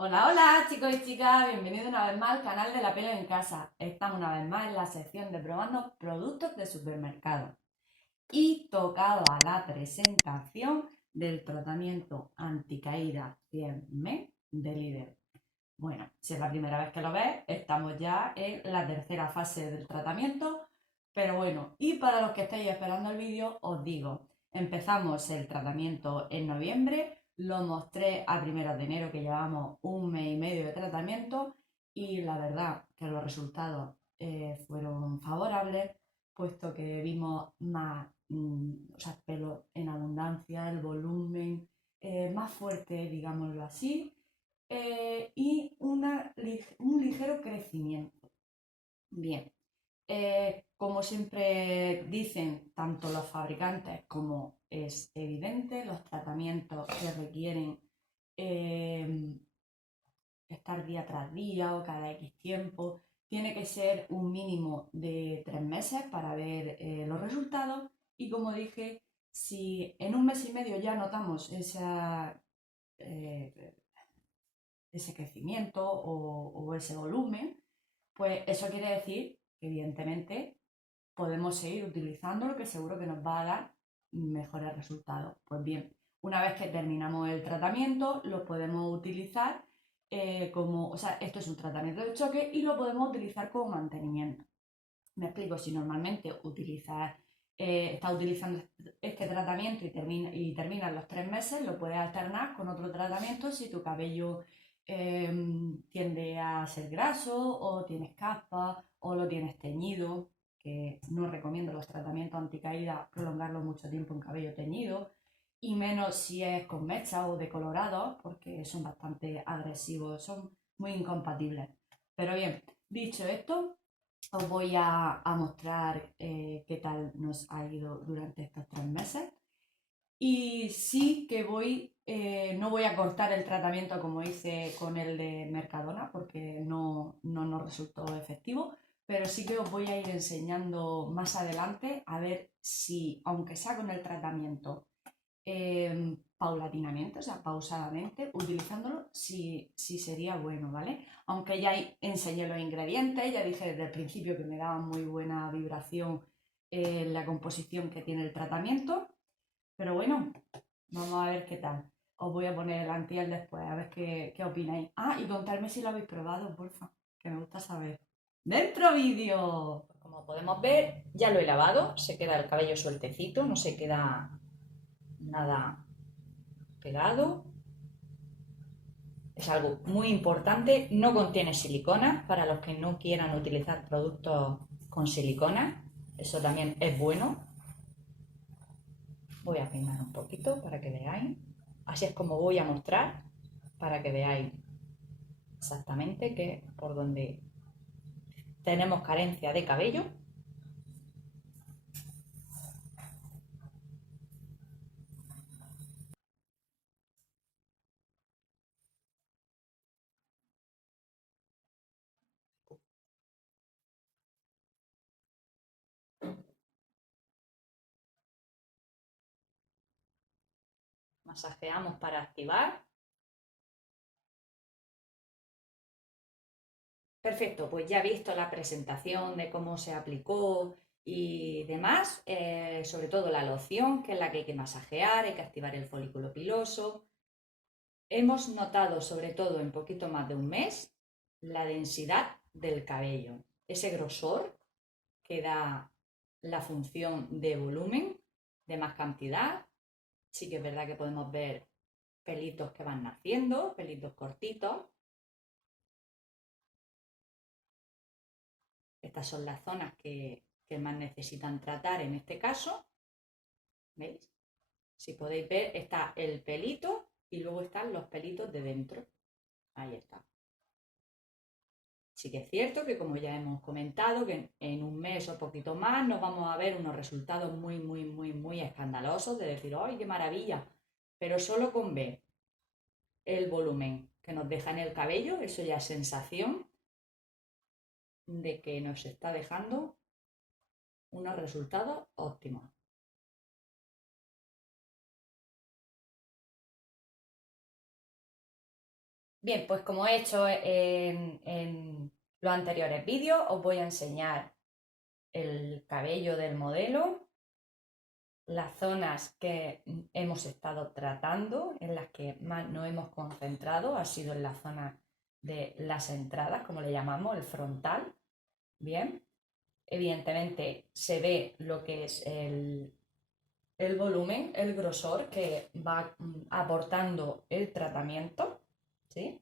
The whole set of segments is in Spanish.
Hola, hola chicos y chicas, bienvenidos una vez más al canal de La Pelo en Casa. Estamos una vez más en la sección de probando productos de supermercado y tocaba la presentación del tratamiento anticaída 100 de líder. Bueno, si es la primera vez que lo ves, estamos ya en la tercera fase del tratamiento, pero bueno, y para los que estáis esperando el vídeo, os digo, empezamos el tratamiento en noviembre, lo mostré a primeros de enero que llevamos un mes y medio de tratamiento y la verdad que los resultados fueron favorables, puesto que vimos más, o sea, pelo en abundancia, el volumen más fuerte, digámoslo así, y un ligero crecimiento. Bien, como siempre dicen tanto los fabricantes como es evidente, los tratamientos que requieren eh, estar día tras día o cada X tiempo, tiene que ser un mínimo de 3 meses para ver los resultados y como dije, si en un mes y medio ya notamos eh, ese crecimiento o ese volumen, pues eso quiere decir que evidentemente podemos seguir utilizándolo, que seguro que nos va a dar mejores resultados. Pues bien, una vez que terminamos el tratamiento, lo podemos utilizar como, o sea, esto es un tratamiento de choque y lo podemos utilizar como mantenimiento. Me explico, si normalmente estás utilizando este tratamiento y terminas los 3 meses, lo puedes alternar con otro tratamiento si tu cabello eh, tiende a ser graso o tienes caspa o lo tienes teñido, que no recomiendo los tratamientos anticaída prolongarlo mucho tiempo en cabello teñido, y menos si es con mecha o decolorado, porque son bastante agresivos, son muy incompatibles. Pero bien, dicho esto, os voy a mostrar qué tal nos ha ido durante estos 3 meses. Y sí que no voy a cortar el tratamiento como hice con el de Mercadona porque no nos resultó efectivo, pero sí que os voy a ir enseñando más adelante a ver si, aunque sea con el tratamiento paulatinamente, o sea, pausadamente, utilizándolo, si sería bueno, ¿vale? Aunque ya enseñé los ingredientes, ya dije desde el principio que me daba muy buena vibración la composición que tiene el tratamiento, pero bueno, vamos a ver qué tal. Os voy a poner el anti después, a ver qué opináis. Ah, y contarme si lo habéis probado, porfa, que me gusta saber. ¡Dentro vídeo! Como podemos ver, ya lo he lavado, se queda el cabello sueltecito, no se queda nada pegado. Es algo muy importante, no contiene silicona para los que no quieran utilizar productos con silicona. Eso también es bueno. Voy a peinar un poquito para que veáis. Así es como voy a mostrar para que veáis exactamente que por donde tenemos carencia de cabello. Masajeamos para activar. Perfecto, pues ya he visto la presentación de cómo se aplicó y demás, sobre todo la loción, que es la que hay que masajear, hay que activar el folículo piloso. Hemos notado, sobre todo en poquito más de un mes, la densidad del cabello, ese grosor que da la función de volumen, de más cantidad. Sí que es verdad que podemos ver pelitos que van naciendo, pelitos cortitos. Estas son las zonas que más necesitan tratar en este caso. ¿Veis? Si podéis ver, está el pelito y luego están los pelitos de dentro. Ahí está. Sí que es cierto que, como ya hemos comentado, que en un mes o poquito más nos vamos a ver unos resultados muy, muy, muy, muy escandalosos de decir, ¡ay, qué maravilla! Pero solo con ver el volumen que nos deja en el cabello, eso ya es sensación de que nos está dejando unos resultados óptimos. Bien, pues como he hecho en los anteriores vídeos, os voy a enseñar el cabello del modelo, las zonas que hemos estado tratando, en las que más nos hemos concentrado, ha sido en la zona de las entradas, como le llamamos, el frontal. Bien, evidentemente se ve lo que es el volumen, el grosor que va aportando el tratamiento, ¿sí?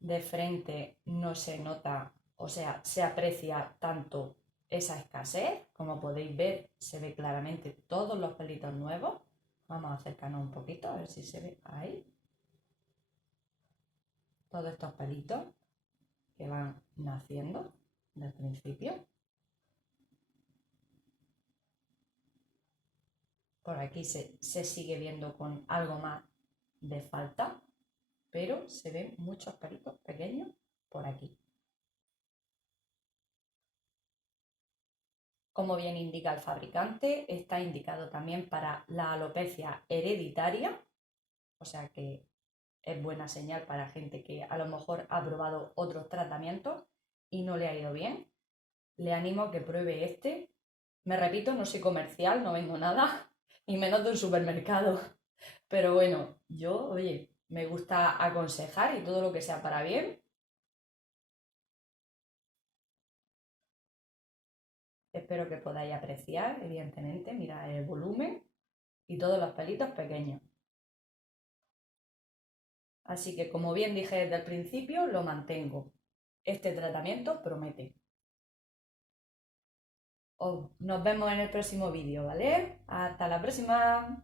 De frente no se nota, o sea, se aprecia tanto esa escasez, como podéis ver, se ve claramente todos los pelitos nuevos. Vamos a acercarnos un poquito a ver si se ve ahí. Todos estos pelitos que van naciendo del principio. Por aquí se sigue viendo con algo más de falta, pero se ven muchos pelitos pequeños por aquí. Como bien indica el fabricante, está indicado también para la alopecia hereditaria, o sea que es buena señal para gente que a lo mejor ha probado otros tratamientos y no le ha ido bien. Le animo a que pruebe este. Me repito, no soy comercial, no vendo nada, y menos de un supermercado. Pero bueno, yo, oye, me gusta aconsejar y todo lo que sea para bien. Espero que podáis apreciar, evidentemente, mira el volumen y todos los pelitos pequeños. Así que, como bien dije desde el principio, lo mantengo. Este tratamiento promete. Nos vemos en el próximo vídeo, ¿vale? Hasta la próxima.